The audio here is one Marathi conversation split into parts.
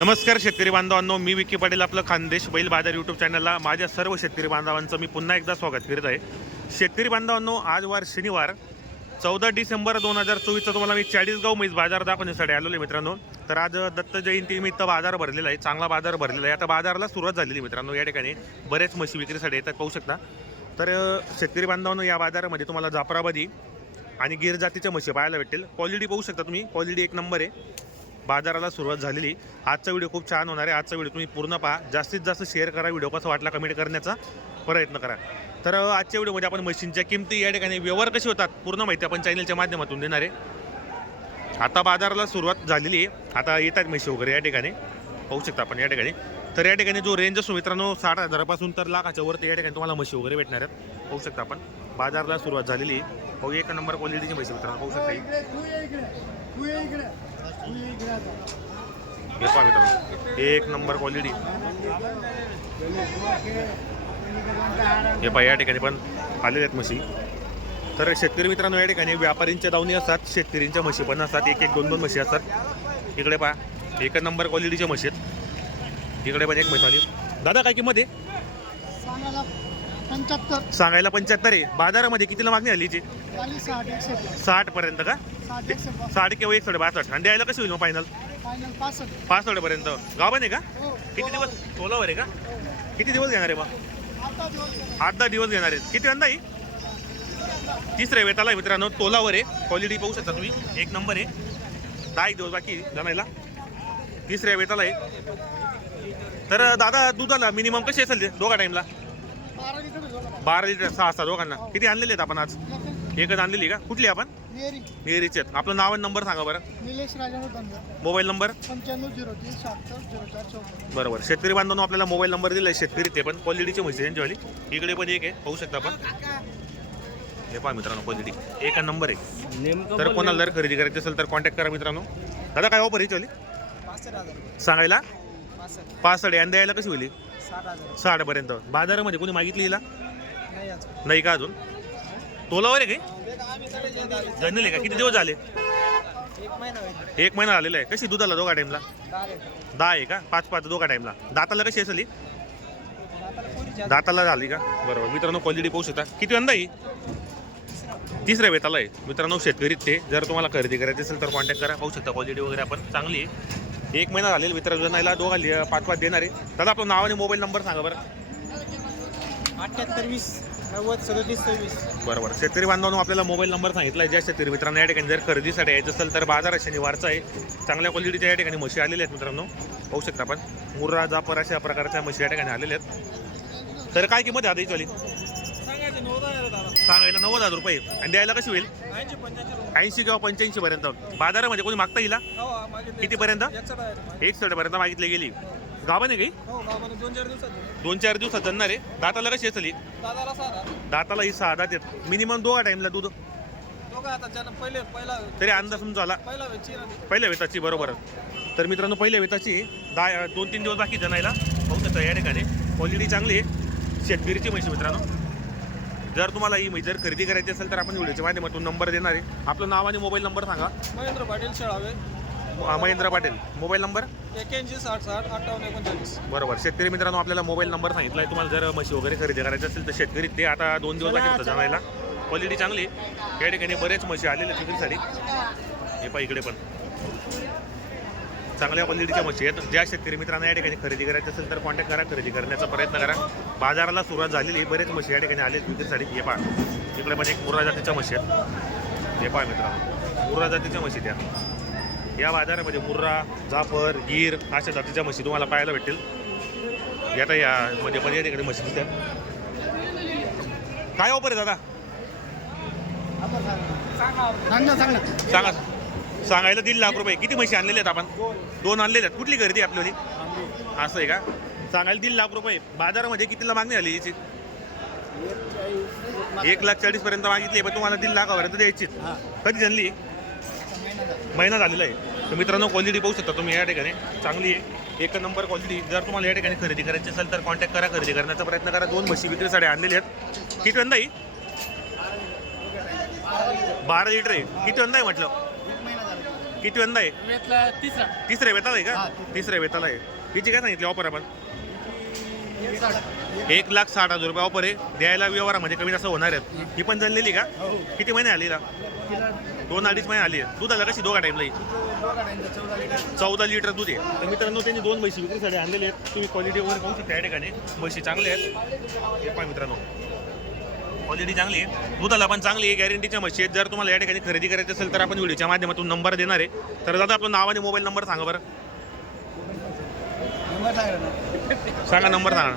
नमस्कार शेतकरी बांधवांनो मी विकी पाटील आपलं खानदेश बैल बाजार यूट्यूब चॅनलला माझ्या सर्व शेतकरी बांधवांचं मी पुन्हा एकदा स्वागत करीत आहे. शेतकरी बांधवांनो आज वार शनिवार चौदा डिसेंबर दोन हजार चोवीसचा तुम्हाला मी चाळीसगाव म्हैस बाजार दाखवण्यासाठी आलेलो आहे मित्रांनो. तर आज दत्त जयंतीनिमित्त बाजार भरलेला आहे चांगला बाजार भरलेला आहे. आता बाजाराला सुरुवात झालेली आहे मित्रांनो या ठिकाणी बरेच म्हशी विक्रीसाठी येतात पाहू शकता. तर शेतकरी बांधवांनो या बाजारामध्ये तुम्हाला जाफराबादी आणि गिर जातीच्या म्हशी पाहायला भेटेल क्वालिटी पाहू शकता तुम्ही क्वालिटी एक नंबर आहे. बाजाराला सुरुवात झालेली. आजचा व्हिडिओ खूप छान होणार आहे. आजचा व्हिडिओ तुम्ही पूर्ण पहा. जास्तीत जास्त शेअर करा व्हिडिओ. कसा वाटला कमेंट करण्याचा प्रयत्न करा. तर आजच्या व्हिडिओमध्ये आपण मशीनच्या किमती या ठिकाणी व्यवहार कसे होतात पूर्ण माहिती आपण चॅनलच्या माध्यमातून देणार आहे. आता बाजाराला सुरुवात झालेली आहे. आता येतात म्हशी वगैरे या ठिकाणी. पाहू शकता आपण या ठिकाणी. तर या ठिकाणी जो रेंज असतो मित्रांनो साठ हजारापासून तर लाखाच्या वरती या ठिकाणी तुम्हाला म्हशी वगैरे भेटणार आहेत. पाहू शकता आपण. बाजाराला सुरुवात झालेली आहे. पाहू एक नंबर क्वालिटीची म्हशी मित्रांनो पाहू शकता हे पहा मित्रांनो एक नंबर क्वालिटी हे पहा या ठिकाणी पण आलेले आहेत म्हशी. तर शेतकरी मित्रांनो या ठिकाणी व्यापारींच्या दावणी असतात शेतकरींच्या म्हशी पण असतात एक एक दोन दोन म्हशी असतात. इकडे पहा एक नंबर क्वालिटीच्या म्हशी आहेत. इकडे पण एक म्हशी आली. दादा काय किंमत आहे? पंच्याहत्तर. सांगायला पंच्याहत्तर आहे. बाजारामध्ये कितीला मागणी आली हिची? चाळीस साठ एकसष्ट साठ पर्यंत का? साठ एकसष्ट साठ किंवा एक साडे बासष्ट. आणि द्यायला कशी होईल मग फायनल फायनल पासष्ट. पासष्ट पर्यंत गावाने का? हो किती दिवस सोलावर आहे का? किती दिवस घेणार आहे मग? आता दिवस गेला. आठ दहा दिवस घेणार आहेत. किती वंदा ही तिसऱ्या वेताला आहे मित्रांनो तोलावर आहे. क्वालिटी पाहू शकता तुम्ही. एक नंबर आहे. दहा एक दिवस बाकी आहे जमायला. तिसऱ्या वेताला आहे. तर दादा दुधाला मिनिमम कशी असेल ते? दोघा टाईमला बारा लिटर सहा सहा दोघांना. किती आणलेले आहेत आपण आज? एकच आणलेली का? कुठली आपण? आहेत. आपलं नाव आणि नंबर सांगा बरं. Nilesh mobile number? बरोबर. शेतकरी बांधवांनो आपल्याला मोबाईल नंबर दिला शेतकरी ते पण. क्वालिटीची म्हशी त्यांच्यावाली इकडे पण एक आहे. पाहू शकता आपण. हे पहा मित्रांनो क्वालिटी एक नंबर आहे. तर कोणाला जर खरेदी करायची असेल तर कॉन्टॅक्ट करा मित्रांनो. दादा काय ऑफर पासष्ट हजार. सांगायला? पाच साडे आणि द्यायला कशी होईल? साठपर्यंत. बाजारामध्ये कोणी मागितली हिला? नाही का अजून? तोलावर आहे आहे का? किती दिवस झाले? एक महिना झालेला आहे. कशी दुधाला दोघा टाईमला दहा आहे. का? पाच पाच दोघा टाईमला दाताला कशी असेल? दाताला झाली का? बरोबर. मित्रांनो क्वालिटी पाहू शकता. किती वंदा ही तिसऱ्या वेताला आहे. मित्रांनो शेतकरी ते. जर तुम्हाला खरेदी करायची असेल तर कॉन्टॅक्ट करा. पाहू शकता क्वालिटी वगैरे आपण. चांगली आहे. एक महिना झालेला मित्रांनो जणायला दोघा पाच पाच देणार आहे. दादा आपलं नाव आणि मोबाईल नंबर सांगा बरं. अठ्ठ्याहत्तर वीस नव्वद सदतीस सव्वीस. बरोबर. शेतकरी बांधवांनो आपल्याला मोबाईल नंबर सांगितला आहे. ज्या शेतकरी मित्रांनो या ठिकाणी जर खरेदीसाठी यायचं असेल तर बाजार शनिवारचा आहे. चांगल्या क्वालिटीच्या या ठिकाणी म्हशी आलेल्या आहेत मित्रांनो. पाहू शकता आपण. मुर्रा जापर अशा प्रकारच्या म्हशी या ठिकाणी आलेल्या आहेत. तर काय किंमत आहे आता हिचवाली सांगायचे नव्वद हजार दादा. सांगायला नव्वद हजार रुपये. आणि द्यायला कशी होईल? ऐंशी किंवा पंच्याऐंशी पर्यंत. बाजारामध्ये कोणी मागता येईल हो मागितले. कितीपर्यंत एकसष्ट आहे एक पर्यंत मागितली गेली. गावाने काही? हो दोन चार दिवसात दोन चार दिवसात जाणार आहे. दाताला कशी असेल दाताला ही सहा दात मिनिमम दोघा टाईमला दूध. दोघं आता ज्यानं पहिले पहिला तरी अंदाज तुमचा आला. पहिल्या वेताची बरोबर. तर मित्रांनो पहिल्या वेताची दहा दोन तीन दिवस बाकी जणायला पाहू शकता या ठिकाणी. क्वालिटी चांगली आहे. शेतकरीची म्हशी मित्रांनो. जर तुम्हाला ही जर खरेदी करायची असेल तर आपण व्हिडिओच्या माध्यमातून नंबर देणार आहे. आपलं नाव आणि मोबाईल नंबर सांगा. महेंद्र पाटील शेळावे. महेंद्र पाटील. Mobile number? एक्याऐंशी साठ साठ अठ्ठावन्न एकोणचाळीस. बरोबर. शेतकरी मित्रांनो आपल्याला मोबाईल नंबर सांगितला आहे तुम्हाला जर म्हशी वगैरे खरेदी करायची असेल तर शेतकरी ते आता दोन दिवस होतं जणायला क्वालिटी चांगली आहे. या ठिकाणी बरेच म्हशी आलेले आहेत विक्रीसाठी. हे पहा इकडे पण. चांगल्या क्वालिटीच्या म्हशी आहेत. ज्या शेतकरी मित्रांना या ठिकाणी खरेदी करायची असेल तर कॉन्टॅक्ट करा खरेदी करण्याचा प्रयत्न करा. बाजाराला सुरुवात झालेली. बरेच म्हशी या ठिकाणी आले विक्रीसाठी हे पहा. इकडे पण एक मुर्रा जातीच्या म्हशी आहेत. हे पहा मित्रांनो. मुर्रा जातीच्या म्हशी त्या. या बाजारामध्ये मुर्रा जाफर गीर अशा जातीच्या म्हशी तुम्हाला पाहायला भेटतील. आता या मध्ये पण या ठिकाणी म्हशी दिसतात. काय ऑफर आहे दादा? सांगा. सांगा. सांगा. सांगायला दीड लाख रुपये. किती म्हशी आणलेले आहेत आपण? दोन. आणलेले आहेत. कुठली आहे आपल्याली असं आहे का? सांगायला दीड लाख रुपये. बाजारामध्ये कितीला मागणी आली याची? एक लाख चाळीस पर्यंत मागितली पण तुम्हाला दीड लाखापर्यंत द्यायची कधी जनली? महिना झालेला आहे. तर मित्रांनो क्वालिटी पाहू शकता तुम्ही या ठिकाणी. चांगली आहे. एक नंबर क्वालिटी जर तुम्हाला या ठिकाणी खरेदी करायची असेल तर कॉन्टॅक्ट करा खरेदी करण्याचा प्रयत्न करा. दोन म्हशी विक्रीसाठी आणलेली आहेत. किती ही बारा लिटर आहे. किती वंदा आहे म्हटलं. किती वंदा आहे वेतला तिसरा. तिसऱ्या वेताला आहे हा, का तिसऱ्या. तिसऱ्या वेताला आहे. हिची काय सांगितली ऑफर आपण? साठ. एक लाख साठ हजार रुपये ऑफर आहे. द्यायला व्यवहारामध्ये कमी जास्त होणार आहेत. ही. पण जणलेली का? हो. किती महिने आली हिला? तिला दोन अडीच महिने आली. आहे दुधाला कशी दोघा टाईमला दोघा टाइमचा चौदा लिटर चौदा लिटर दूध आहे. तर मित्रांनो त्यांनी दोन म्हशी विक्रीसाठी आणलेले आहेत. तुम्ही क्वालिटी वगैरे पाहू शकता या ठिकाणी. म्हशी चांगले आहेत. हे पहा मित्रांनो. क्वालिटी चांगली आहे. दुधाला पण चांगली आहे. गॅरंटीच्या म्हशी आहेत. जर तुम्हाला या ठिकाणी खरेदी करायची असेल तर आपण व्हिडिओच्या माध्यमातून नंबर देणार आहे. तर दादा आपलं नाव आणि मोबाईल नंबर सांगा बरं. सांगा नंबर सांगा.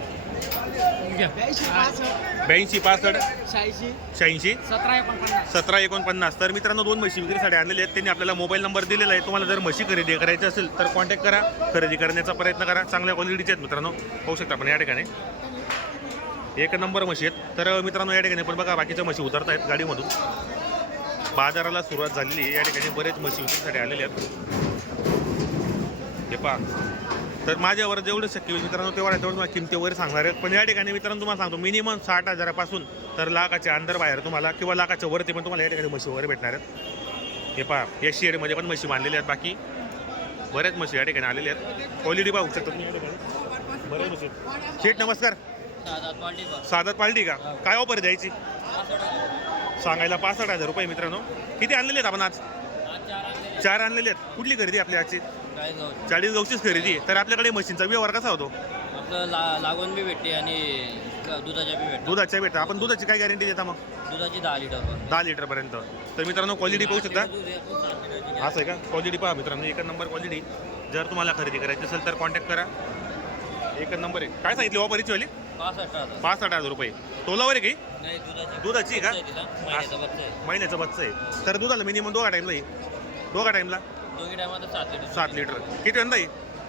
ब्याऐंशी पासष्ट. शहाऐंशी. शहाऐंशी. सतरा एकोणपन्नास. सतरा एकोणपन्नास. तर मित्रांनो दोन म्हशी विक्रीसाठी आणलेले आहेत. त्यांनी आपल्याला मोबाईल नंबर दिलेला आहे. तुम्हाला जर म्हशी खरेदी करायची असेल तर कॉन्टॅक्ट करा. खरेदी करण्याचा प्रयत्न करा. चांगल्या क्वालिटीचे आहेत मित्रांनो. पाहू शकता आपण या ठिकाणी. एक नंबर म्हशी आहेत. तर मित्रांनो या ठिकाणी पण बघा बाकीच्या म्हशी उतरत आहेत गाडीमधून. बाजाराला सुरुवात झालेली आहे. या ठिकाणी बरेच म्हशी विक्रीसाठी आलेले आहेत. हे पहा. तर माझ्यावर जेवढं शक्य होईल मित्रांनो तेवढ्या तेवढं तुम्हाला किमती वगैरे सांगणार आहेत पण या ठिकाणी मित्रांनो तुम्हाला सांगतो मिनिमम साठ हजारापासून तर लाखाच्या अंदर बाहेर तुम्हाला किंवा लाखाच्या वरती पण तुम्हाला या ठिकाणी म्हशी वगैरे भेटणार आहेत. हे पहा. या शेडमध्ये पण म्हशी बांधलेल्या आहेत बाकी. बऱ्याच म्हशी या ठिकाणी आलेल्या आहेत. क्वालिटी पाहू शकता तुम्ही. या ठिकाणी बरं म्हशी शेठ नमस्कार. साधात पालटी का? काय ऑफर द्यायची? सांगायला पासष्ट हजार रुपये मित्रांनो. किती आणलेले आहेत आपण आज? चार आणलेले आहेत. कुठली खरेदी आपली आजची? चाळीस गावचीच खरेदी आहे. तर आपल्याकडे मशीनचा व्यवहार कसा होतो? आपलं ला लागवण बी भेटते आणि दुधाच्या बी भेटते दुधाच्या भेटा आपण दुधाची काय गॅरंटी देता मग? दुधाची दहा लिटर दहा लिटरपर्यंत तर मित्रांनो क्वालिटी पाहू शकता. असं आहे का? क्वालिटी पहा मित्रांनो. एक नंबर क्वालिटी जर तुम्हाला खरेदी करायची असेल तर कॉन्टॅक्ट करा. एक नंबर आहे. काय सांगितली ऑफरची वाली? पासष्ट हजार. रुपये. तोलावर आहे की? दुधाची. का? आहे महिन्याचा बच्चा आहे. आहे. तर दुधाला मिनिमम दोघा टाईमला येईल दोघा टाईमला सात लिटर किती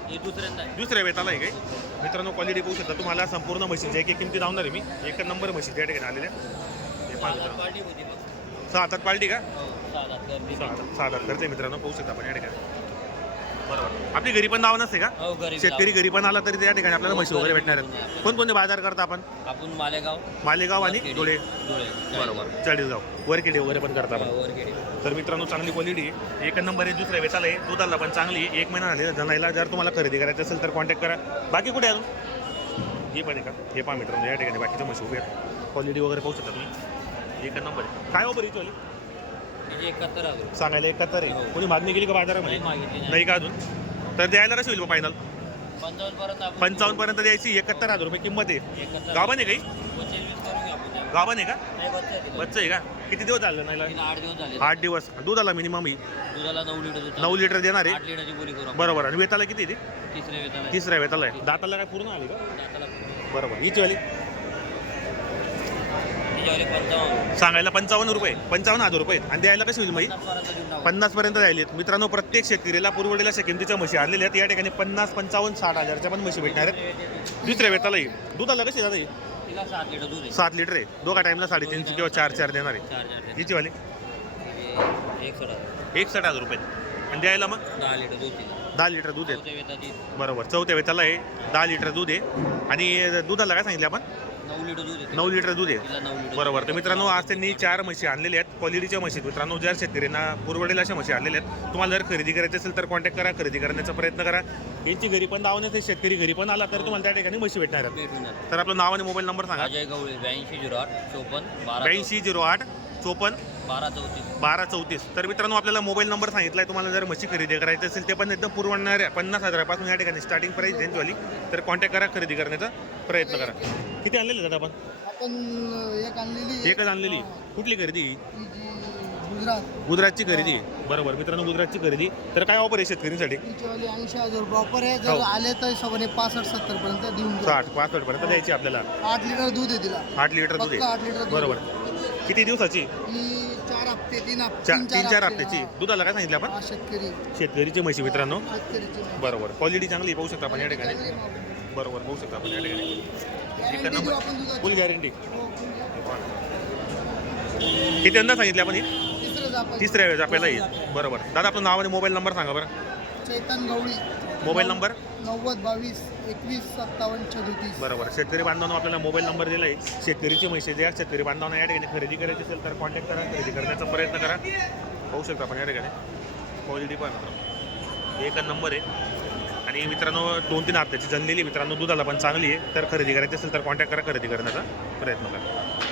ही दुसऱ्यांदा आहे. दुसऱ्या वेताला आहे काही मित्रांनो क्वालिटी पाहू शकता तुम्हाला संपूर्ण मशीनच्या एक एक किमती लावणार आहे मी. एक नंबर मशीन त्या ठिकाणी आलेल्या. हे सात पार्टी फक्त. सहा हातात का? हो सात आठ गर्दी सहा हातात हातात करते मित्रांनो पाहू शकता आपण या ठिकाणी. आपली घरी पण नाव नसते का? हो शेतकरी घरी पण आला तरी त्या ठिकाणी आपल्याला हो, म्हशी वगैरे भेटणार आहेत. आहे. कोणकोणते बाजार करता आपण? आपण मालेगाव मालेगाव आणि धुळे. धुळे बरोबर. चाळीसगाव. वरखेडी वगैरे पण करता आपण. वरखेडी. तर मित्रांनो चांगली क्वालिटी आहे. एक नंबर आहे दुसऱ्या वेताला आहे. दुधाला पण चांगली. एक महिना झालेला जनायला जर तुम्हाला खरेदी करायचं असेल तर कॉन्टॅक्ट करा. बाकी कुठे आहे अजून? हे पण आहे का? हे पहा मित्रांनो या ठिकाणी बाकीच्या म्हशी उभे क्वालिटी वगैरे पाहू शकता तुम्ही. एक नंबर आहे. काय ऑफर इथं सांगायला एकाहत्तर आहे. हो. कोणी मागणी केली का बाजारामध्ये? नाही का अजून? तर द्यायला कसं होईल फायनल पंचावन्न पर्यंत द्यायची एकाहत्तर हजार रुपये किंमत आहे. गाभण आहे काही. गाभण आहे का? बच्चा आहे का? किती दिवस झालं नाही आठ दिवस दुधाला मिनिमम दुधाला नऊ लिटर देणार आहे. बरोबर. आणि वेताला किती तिसऱ्या वेताला आहे. दाताला काय पूर्ण आली का? बरोबर. हीच वाली. सांगायला पंचावन्न रुपये पंचावन्न हजार रुपये आणि द्यायला कशी होईल माही पन्नास पर्यंत देऊन राहिलेत मित्रांनो प्रत्येक शेतकरीला पुरवडेला किमतीच्या म्हशी आलेल्या आहेत. या ठिकाणी पन्नास पंचावन्न साठ हजारच्या पण म्हशी भेटणार आहेत. दुसऱ्या वेताला येईल. दुधाला कशी दादा ही? सात लिटर आहे. दोघा टाईमला साडेतीनशे किंवा चार चार देणार आहे. किती वाले? एक एकसठ हजार रुपये. आणि द्यायला मग? दहा लिटर दूध दहा लिटर दूध आहे. बरोबर. चौथ्या वेताला आहे. दहा लिटर दूध आहे. आणि दुधाला काय सांगितलं आपण? नऊ लिटर दूध आहे नऊ लिटर दूध आहे. तिला नऊ लिटर बरोबर. तर मित्रांनो आज त्यांनी चार म्हशी आणलेल्या आहेत. क्वालिटीच्या म्हशी आहेत. मित्रांनो जर शेतकऱ्यांना पुरवडेल अशा म्हशी आणलेल्या आहेत. तुम्हाला जर खरेदी करायची असेल तर कॉन्टॅक्ट करा. खरेदी करण्याचा प्रयत्न करा. यांची घरी पण धावण्याचे शेतकरी घरी पण आला तर तुम्हाला त्या ठिकाणी म्हशी भेटणार आहेत. तर आपलं नाव आणि मोबाईल नंबर सांगा. अजय गवळे ब्याऐंशी झिरो आठ चोपन्न बारा ब्याऐंशी झिरो आठ चोपन्न बारा चौतीस. बारा चौतीस. तर मित्रांनो आपल्याला मोबाईल नंबर सांगितला आहे तुम्हाला जर म्हशी खरेदी करायची असेल ते पण एकदम पुरवणाऱ्या पन्नास हजारापासून या ठिकाणी स्टार्टिंग प्राईस त्यांचीवाली तर कॉन्टॅक्ट करा खरेदी करण्याचा प्रयत्न करा. किती आणलेले दादा आपण? एक आणलेली एकच आणलेली. कुठली खरेदी? ही गुजरात. गुजरातची खरेदी. बरोबर. मित्रांनो गुजरातची खरेदी. तर काय ऑफर आहे शेतकरीसाठी ऐंशी हजार रुपये ऑफर आहे. हो. जर आले तर हिशोबाने पासष्ट सत्तर पर्यंत देऊन. साठ पासष्ट पर्यंत द्यायची आपल्याला. आठ लिटर दूध आहे तिला. आठ लिटर दूध आहे. लिटर दूध बरोबर. किती दिवसाची? ही चार हप्ते तीन हप्ते चा- तीन चार हप्त्याची. हा. दुधाला काय सांगितलं आपण? हा, शेतकरी. शेतकरीची म्हशी मित्रांनो. शेतकरीची बरोबर. क्वालिटी चांगली आहे, पाहू शकता आपण या ठिकाणी. चांगली मागणी. बरोबर पाहू शकता आपण या ठिकाणी. Guarantee देऊ आपण दुधाची. फुल गॅरंटी हो, full किती अंदा सांगितले आपण ही? guarantee. तिसरं तिसऱ्या वेळेस आपल्याला येईल. बरोबर. दादा आपलं नाव आणि मोबाईल नंबर सांगा बरं. चैतन गवळी. Mobile number? नव्वद बावीस एकवीस सत्तावन्न छत्तीस बरोबर. शेतकरी बांधवांना आपल्याला मोबाईल नंबर दिला आहे शेतकरीची म्हशी द्या. शेतकरी बांधवांना या ठिकाणी खरेदी करायची असेल तर कॉन्टॅक्ट करा. खरेदी करण्याचा प्रयत्न करा. होऊ शकता आपण या ठिकाणी. क्वालिटी पण एक नंबर आहे. आणि मित्रांनो दोन तीन हप्त्याची जनलेली मित्रांनो दुधाला पण चांगली आहे. तर खरेदी करायची असेल तर कॉन्टॅक्ट करा. खरेदी करण्याचा प्रयत्न करा.